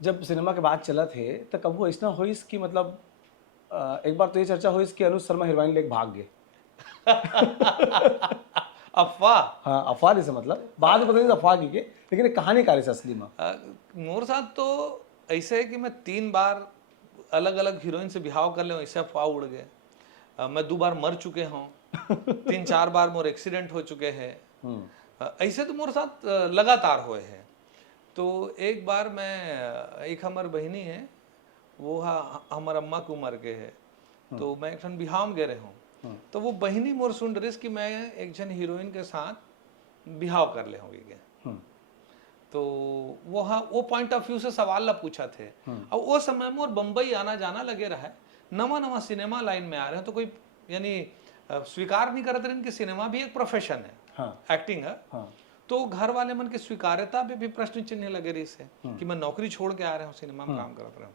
जब सिनेमा के बाद चला थे तो कबू ऐसा होइस कि मतलब एक बार तो ये चर्चा होइस कि अनुज शर्मा हीरोइन लेके भाग गए। अफवाह। हाँ, अफवाह जैसे मतलब बाद में पता नहीं अफवाह की के, लेकिन एक कहानी कारी से असली में। मोर साथ तो ऐसे है कि मैं 3 बार अलग अलग हीरोइन से बिहाव कर ले, ऐसे अफवाह उड़ गए। मैं 2 बार मर चुके हूँ, 3-4 बार मोर एक्सीडेंट हो चुके हैं। ऐसे तो मोर साथ लगातार हुए हैं। तो एक बार मैं, एक हमार बहनी है, वो हमार अम्मा को मर गए है, तो मैं एक बिहाव में गए रहे हूँ। तो वो बहनी मोर सुन रही कि मैं एक जन हीरोइन के साथ बिहाव कर ले होंगे। तो वो पॉइंट ऑफ व्यू से सवाल ला पूछा थे। और वो समय में और बम्बई आना जाना लगे रहा है, नवा नवा सिनेमा लाइन में आ रहे हैं, तो कोई यानी स्वीकार नहीं करते रहे कि सिनेमा भी एक प्रोफेशन है। हाँ, एक्टिंग है। हाँ, तो घर वाले मन के स्वीकार्यता पे भी प्रश्न चिन्ह लगे रही से कि मैं नौकरी छोड़ के आ रहा हूँ, सिनेमा में काम करत रहा हूँ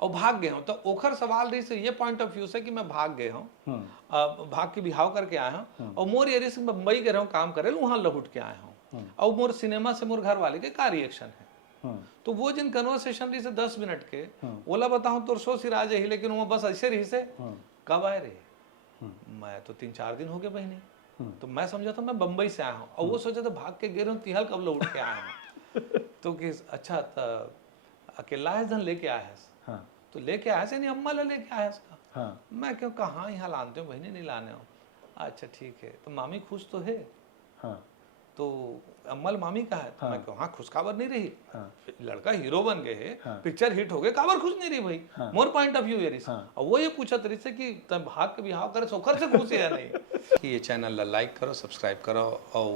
और भाग गए हूँ। तो ओखर सवाल रही से ये पॉइंट ऑफ व्यू से कि मैं भाग गए हूँ, भाग के बिहाव करके आया हूँ और मोर एरिया से मुंबई गए रहा हूँ काम करे, वहां लौट के आया हूँ और मोर सिनेमा से मोर घर वाले के का रिएक्शन है। तो वो जिन कन्वर्सेशन रही से 10 मिनट के, ओला बताऊं तो सो सिरा जाही, लेकिन वो बस ऐसे रही से कब आए रे, मैं तो 3-4 दिन हो गए बहनी। तो मैं समझा था मैं बम्बई से आया हूँ और वो सोचा था भाग के गए रहा हूँ, तिहल कब लौट के आया हूँ। तो कि अच्छा अकेला है जन लेके आया है। हाँ, तो लेके आया से नहीं, अम्मा ला लेके आया इसका। हाँ, मैं क्यों कहाँ यहाँ लानते हो बहनी, नहीं लाने हो। अच्छा ठीक है, तो मामी खुश तो है। हाँ, तो अम्मल मामी का है। तो मैं क्यों, हाँ खुश काबर नहीं रही। हाँ, लड़का हीरो बन गए है, हाँ, पिक्चर हिट हो गए, काबर खुश नहीं रही भाई। हाँ, मोर पॉइंट ऑफ व्यू ये रही। हाँ। और वो ये पूछा तरी से कि तब भाग के बिहाव करे सोकर से खुश है या नहीं। कि ये चैनल ला लाइक करो, सब्सक्राइब करो और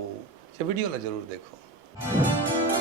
ये वीडियो ला जरूर देखो।